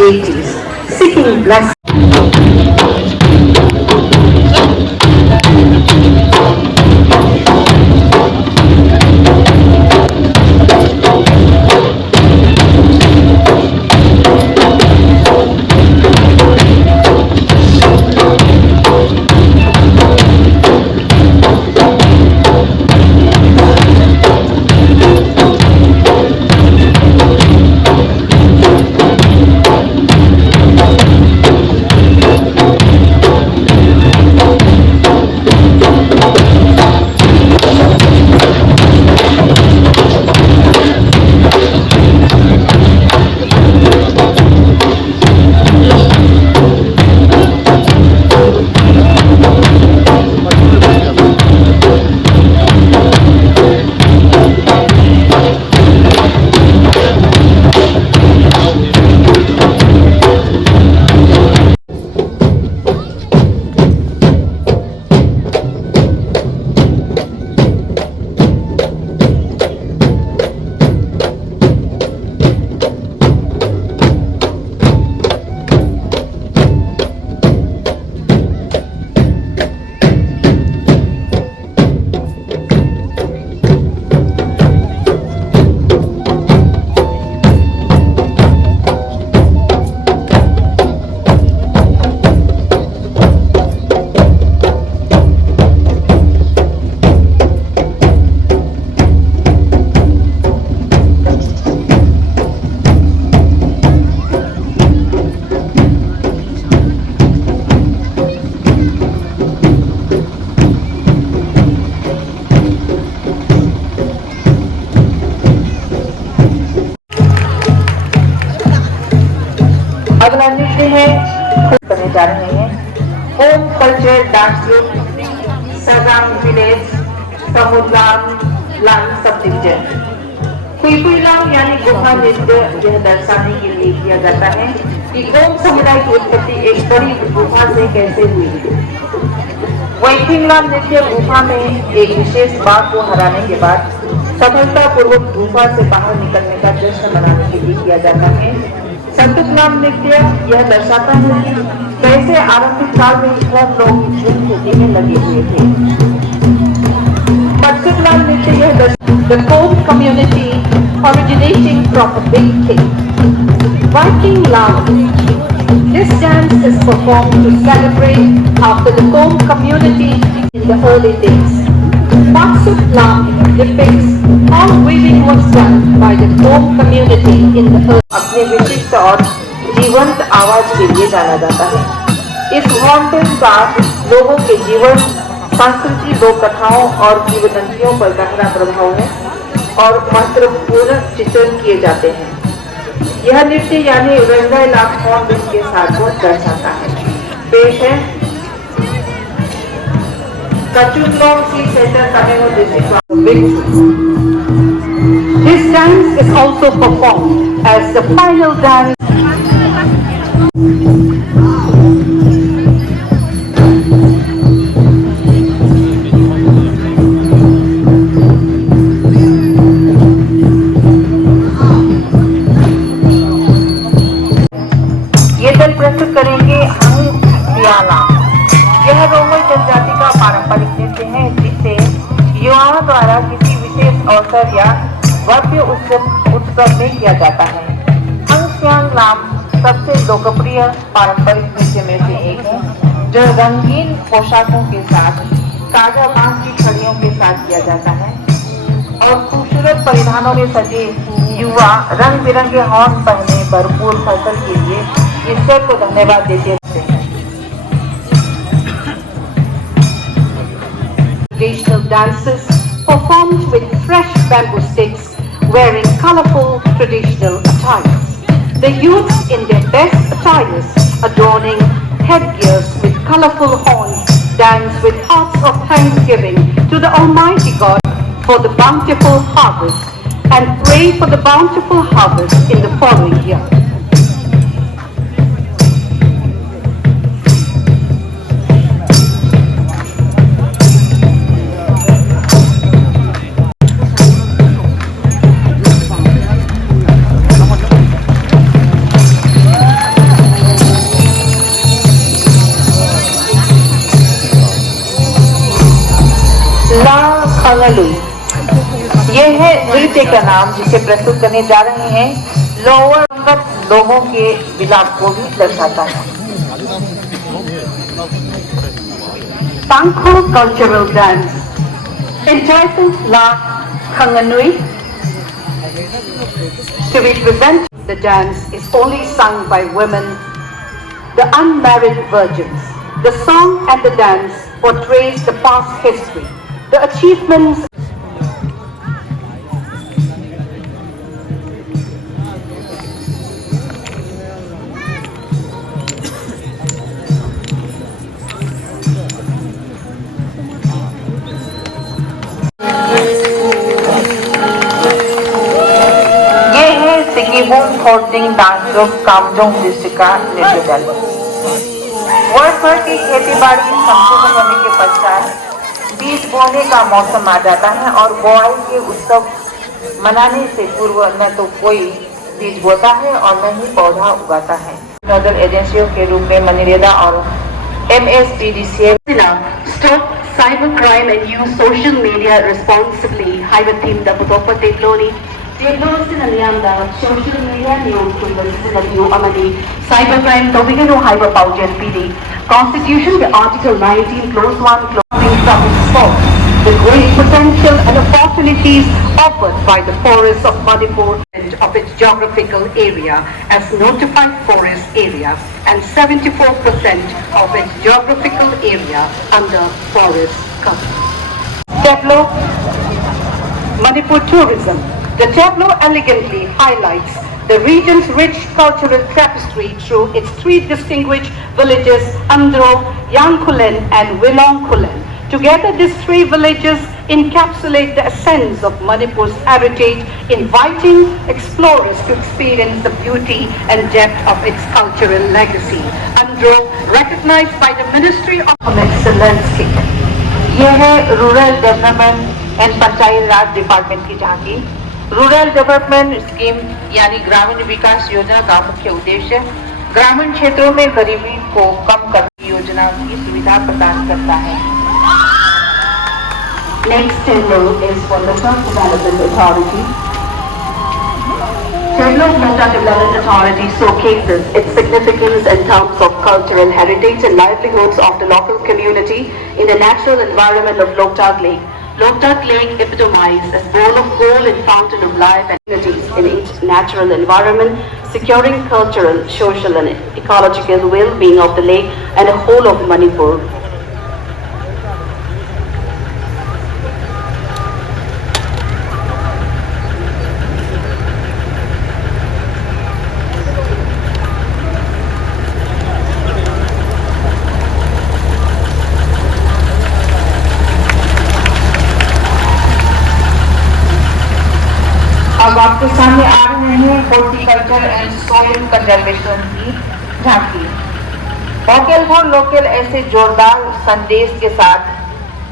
deities, seeking blessing. अगला नृत्य है करने जा रहे हैं home culture dance group Sagam village समुद्राम लान सब डिवीजन। कुइकुइलाम यानी गुफा नृत्य यह दर्शाने के लिए किया जाता है कि होम समुदाय की उत्पत्ति एक बड़ी गुफा से कैसे हुई। वैथिंगलाम नृत्य गुफा में एक विशेष बाघ को हराने के बाद सफलतापूर्वक गुफा से बाहर निकलने का जश्न मनाने के लिए किया जाता है। संतुकलाम नृत्य यह दर्शाता है कि कैसे आरंभिक काल में सब लोग झूम खेती में लगे हुए थे। पत्सुकलाम नृत्य यह the Kom community originating from a big king. Viking Lam. This dance is performed to celebrate after the Kom community in the early days. Patsuk Lam depicts how weaving was done by the Kom community in the early. अपने विशिष्ट और जीवंत आवाज के लिए जाना जाता है। इस हॉन्टेड का लोगों के जीवन, संस्कृति, लोक कथाओं और किंवदंतियों पर गहरा प्रभाव है और महत्वपूर्ण चित्रण किए जाते हैं। यह नृत्य यानी रंगाइला हॉर्नबिल के साथ को दर्शाता है। पेश है कचुंगलोंग की सेंटर कमेंगो district. This dance is also performed as the final dance. ये दल प्रस्तुत करेंगे हंगयाला। यह रोमन जनजाति का पारंपरिक नृत्य है जिसे युवाओं द्वारा किसी विशेष अवसर या भव्य उत्सव में किया जाता है। हंगयांगलाम सबसे लोकप्रिय पारंपरिक नृत्य में से एक है जो रंगीन पोशाकों के साथ ताजा बांस की छड़ियों के साथ किया जाता है और खूबसूरत परिधानों में सजे युवा रंग बिरंगे हॉर्न पहने भरपूर फसल के लिए ईश्वर को धन्यवाद देते हैं। Traditional dances performed with fresh bamboo sticks, wearing colorful traditional attires. The youths in their best attires, adorning headgears with colorful horns, dance with hearts of thanksgiving to the Almighty God for the bountiful harvest and pray for the bountiful harvest in the following year. खंगलुई। ये है नृत्य का नाम जिसे प्रस्तुत करने जा रहे हैं। लोअर लोगों के मिलाप को भी दर्शाता है। Bangkok cultural dance entitled La Khanganui. To be presented, the dance is only sung by women, the unmarried virgins. The song and the dance portrays the past history, the achievements. ये है सिकीबुम फोर्टिंग dance group Kamjong district का नृत्य दल। वर्ष भर की खेती बाड़ी संपूर्ण होने के पश्चात बीज बोने का मौसम आ जाता है और बुआई के उत्सव मनाने से पूर्व न तो कोई बीज बोता है और न ही पौधा उगाता है। नोडल एजेंसियों के रूप में मनरेगा और MSPDCL Stop cybercrime and use social media responsibly. Higher team the Putopa Tegloni. Tegloni Sinalianda, social media news to the Amadi, cybercrime, Tobigano Hyper Pouch PD. Constitution, the Article 19, Clause 1, closing from sport. The great potential and opportunities offered by the forests of Manipur and of its geographical area as notified forest area and 74% of its geographical area under forest cover. Tableau Manipur tourism. The tableau elegantly highlights the region's rich cultural tapestry through its three distinguished villages, Andro, Yangkulen and Wilongkulen. Together, these three villages encapsulate the essence of Manipur's heritage, inviting explorers to experience the beauty and depth of its cultural legacy. Andro, recognized by the Ministry of Landscape. यह है rural development and panchayat Raj department की झांकी। Rural development scheme यानी ग्रामीण विकास योजना का मुख्य उद्देश्य ग्रामीण क्षेत्रों में गरीबी को कम करने की योजना की सुविधा प्रदान करता है। Next table is for Local Development Authority. Tableau Local Development Authority showcases its significance in terms of cultural heritage and livelihoods of the local community in the natural environment of Loktak Lake. Loktak Lake epitomizes as bowl of gold and fountain of life and communities in its natural environment, securing cultural, social and ecological well-being of the lake and the whole of Manipur. अब आपके सामने आ रहे हैं horticulture and soil conservation की झांकी। Vocal for local ऐसे जोरदार संदेश के साथ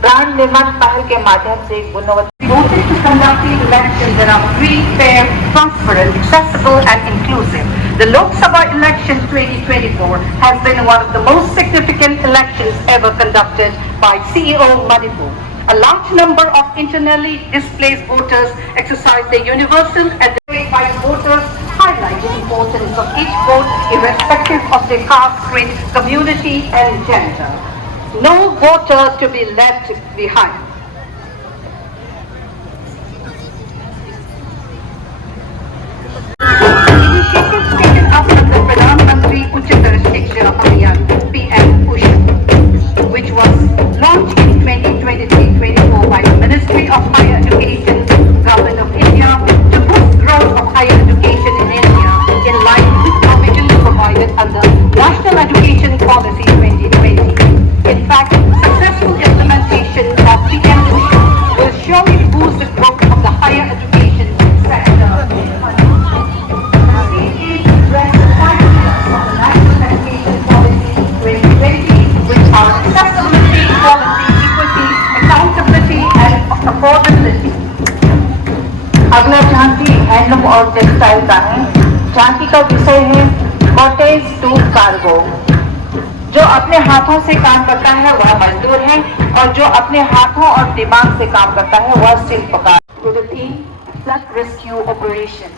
ब्रांड निर्माण पहल के माध्यम से गुणवत्ता Voted to conduct the elections that are free, fair, transparent, accessible and inclusive. The Lok Sabha election 2024 has been one of the most significant elections ever conducted by CEO Manipur. A large number of internally displaced voters exercise their universal and by voters highlight the importance of each vote irrespective of their caste, creed, community and gender. No voter to be left behind. Initiatives taken up under Pradhan Mantri Uchchar Shiksha Abhiyan PM Push, which was launched in 2023-24 by the Ministry of Higher Education, Government of India, to boost growth of higher education in India in line with provisions provided under National Education Policy 2020. In fact, successful implementation of PM Push will surely boost the growth of the higher education sector. Accessibility, quality, equity, accountability and affordability. अगला झांकी handloom और textile का है। झांकी का विषय है cottage to cargo. जो अपने हाथों से काम करता है वह मजदूर है और जो अपने हाथों और दिमाग से काम करता है वह शिल्पकार। With the theme Flood Rescue Operation.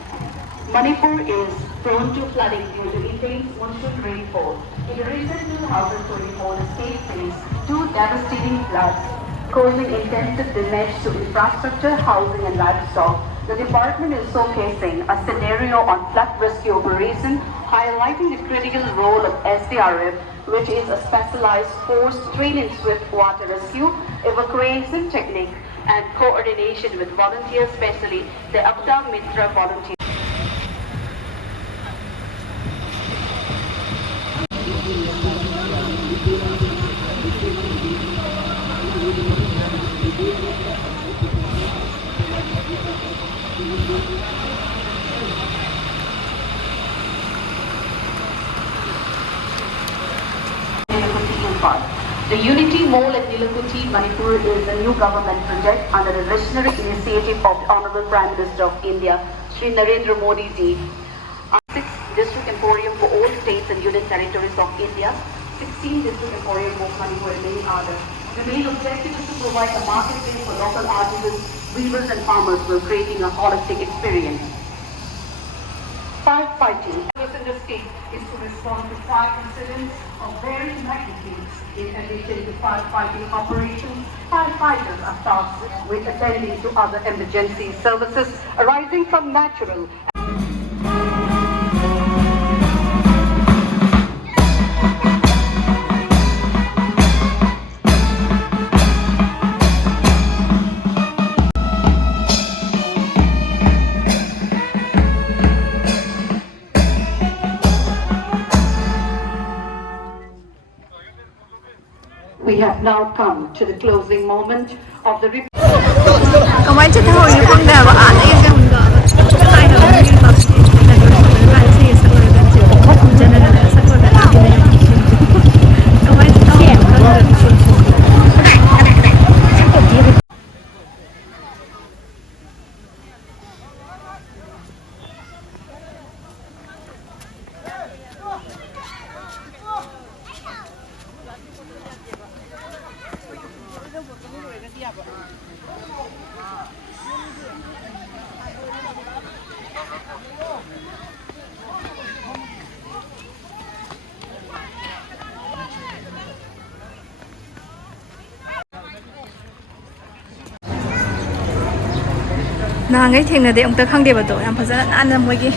Manipur is prone to flooding due to intense monsoon rainfall. In the recent 2024, the state faced two devastating floods, causing intensive damage to infrastructure, housing and livestock. The department is showcasing a scenario on flood rescue operation, highlighting the critical role of SDRF, which is a specialized force trained in swift water rescue, evacuation technique, and coordination with volunteers, especially the Abda Mitra volunteers. The Unity Mall at Nilakuti, Manipur is a new government project under the visionary initiative of the Honorable Prime Minister of India, Shri Narendra Modi ji. 6 district emporium for all states and union territories of India, 16 district emporium of Manipur and many others. The main objective is to provide a marketplace for local artisans, weavers and farmers while creating a holistic experience. Firefighting in the state is to respond to fire incidents of various magnitudes. In addition to firefighting operations, firefighters are tasked with attending to other emergency services arising from natural We have now come to the closing moment of the Kamay cha thao yu pang da ba an ay ga mun ga kai da mun ba ki da ga ba sai sa ko da ce jana da sa ko da kamay cha thao yu pang da Nangai thengna de amta khangde ba to yam phajana nan moi gi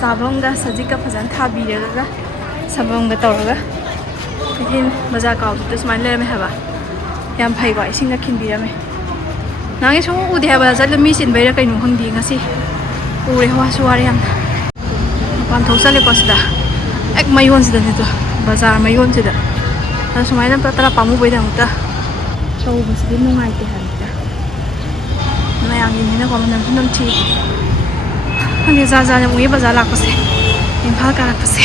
sabong ga sajik ka phajan thabi re ga sabong ga tawra ga kin baza ka to smain le me ha ba yam phai ba ising ga khin bi me nangai so u de ha ba jal mi sin bai ra kai nu hang di nga si u re hwa su war yam pan thau sale ko sida ek mayon sida ne to bazar mayon sida ta sumai na tara pamu bai da muta so bas din no ngai te ha Mayang ini na ko man nam thi ani za za mu ye baza lak pase in phal ka lak pase